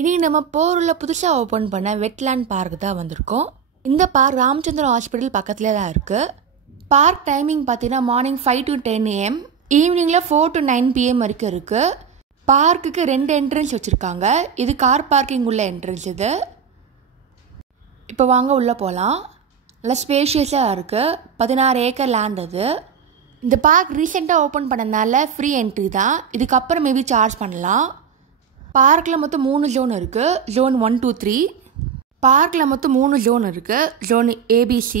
இனி நம்ம போரூரில் புதுசாக ஓப்பன் பண்ண வெட்லேண்ட் பார்க் தான் வந்திருக்கோம். இந்த பார்க் ராமச்சந்திரா ஹாஸ்பிட்டல் பக்கத்துலேயே தான் இருக்குது. பார்க் டைமிங் பார்த்தீங்கன்னா மார்னிங் 5 to 10 AM, ஈவினிங்கில் 4 to 9 PM வரைக்கும் இருக்குது. பார்க்குக்கு 2 என்ட்ரன்ஸ் வச்சுருக்காங்க. இது கார் பார்க்கிங் உள்ள என்ட்ரன்ஸ். இது இப்போ வாங்க உள்ளே போகலாம். நல்லா ஸ்பேஷியஸாக இருக்குது. 16 ஏக்கர் லேண்ட் அது. இந்த பார்க் ரீசெண்டாக ஓப்பன் பண்ணதுனால ஃப்ரீ என்ட்ரி தான். இதுக்கப்புறம் மேபி சார்ஜ் பண்ணலாம். பார்க்கில் மொத்தம் 3 ஜோன் இருக்குது. ஜோன் 1, 2, 3. பார்க்கில் மொத்தம் 3 ஜோன் இருக்குது. Zone ABC.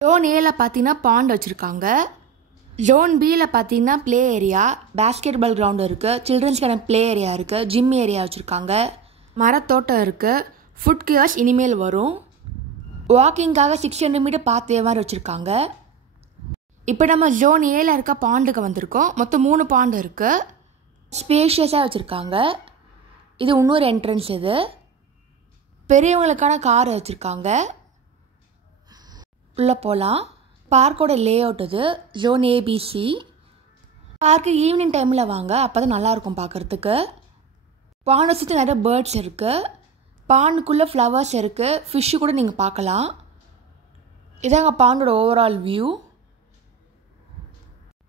ஜோன் ஏல பார்த்தீங்கன்னா பாண்ட் வச்சுருக்காங்க. ஜோன் பியில் பார்த்தீங்கன்னா play area, basketball ground இருக்குது, சில்ட்ரன்ஸ்க்கான ப்ளே ஏரியா இருக்குது, ஜிம் ஏரியா வச்சுருக்காங்க, மரத்தோட்டம் இருக்குது, ஃபுட் கியாஸ் இனிமேல் வரும். வாக்கிங்காக 600 மீட்டர் பாத்தே மாதிரி வச்சுருக்காங்க. இப்போ நம்ம ஜோன் ஏல இருக்க பாண்டுக்கு வந்திருக்கோம். மொத்தம் 3 பாண்டு இருக்குது. ஸ்பேஷியஸாக வச்சுருக்காங்க. இது இன்னொரு என்ட்ரன்ஸ். இது பெரியவங்களுக்கான கார் வச்சுருக்காங்க. உள்ளே போகலாம். பார்க்கோட லே அவுட் இது. Zone ABC. பார்க்கு ஈவினிங் டைமில் வாங்க, அப்போ தான் நல்லாயிருக்கும் பார்க்குறதுக்கு. பாண்டை சுற்றி நிறைய பேர்ட்ஸ் இருக்குது. பாண்டுக்குள்ளே ஃப்ளவர்ஸ் இருக்குது. ஃபிஷ்ஷு கூட நீங்கள் பார்க்கலாம். இதாங்க பாண்டோட ஓவரால் வியூ.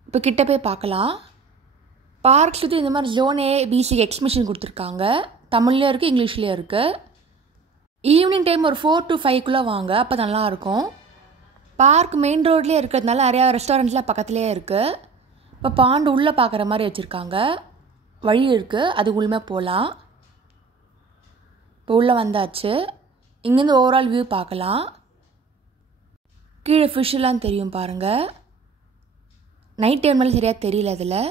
இப்போ கிட்ட போய் பார்க்கலாம். பார்க் சுற்றி இந்த மாதிரி ஜோன் ABC எக்ஸ்பிரஷன் கொடுத்துருக்காங்க. தமிழ்லேயும் இருக்குது, இங்கிலீஷ்லேயும் இருக்குது. ஈவினிங் டைம் ஒரு 4 to 5 வாங்க, அப்போ நல்லாயிருக்கும். பார்க் மெயின் ரோட்லேயே இருக்கிறதுனால நிறையா ரெஸ்டாரண்ட்ஸ்லாம் பக்கத்துலேயே இருக்குது. இப்போ பாண்டு உள்ளே பார்க்குற மாதிரி வச்சுருக்காங்க. வழி இருக்குது, அதுக்குள்ளே போகலாம். இப்போ உள்ளே வந்தாச்சு. இங்கேருந்து ஓவரால் வியூ பார்க்கலாம். கீழே ஃபிஷ்ஷெல்லாம் தெரியும் பாருங்கள். நைட் டைம்னாலும் சரியாக தெரியல அதில்.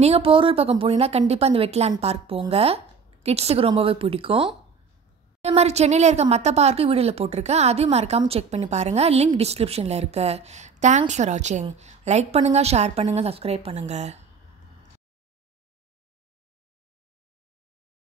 நீங்கள் போரூர் பக்கம் போனீங்கன்னா கண்டிப்பாக இந்த வெட்லேண்ட் பார்க் போங்க. கிட்ஸுக்கு ரொம்பவே பிடிக்கும். இதே மாதிரி சென்னையில் இருக்க மற்ற பார்க்கு வீடியோவில் போட்டிருக்கேன். அதையும் மறக்காமல் செக் பண்ணி பாருங்கள். லிங்க் டிஸ்கிரிப்ஷனில் இருக்குது. தேங்க்ஸ் ஃபார் வாட்சிங். லைக் பண்ணுங்கள், ஷேர் பண்ணுங்கள், சப்ஸ்கிரைப் பண்ணுங்கள்.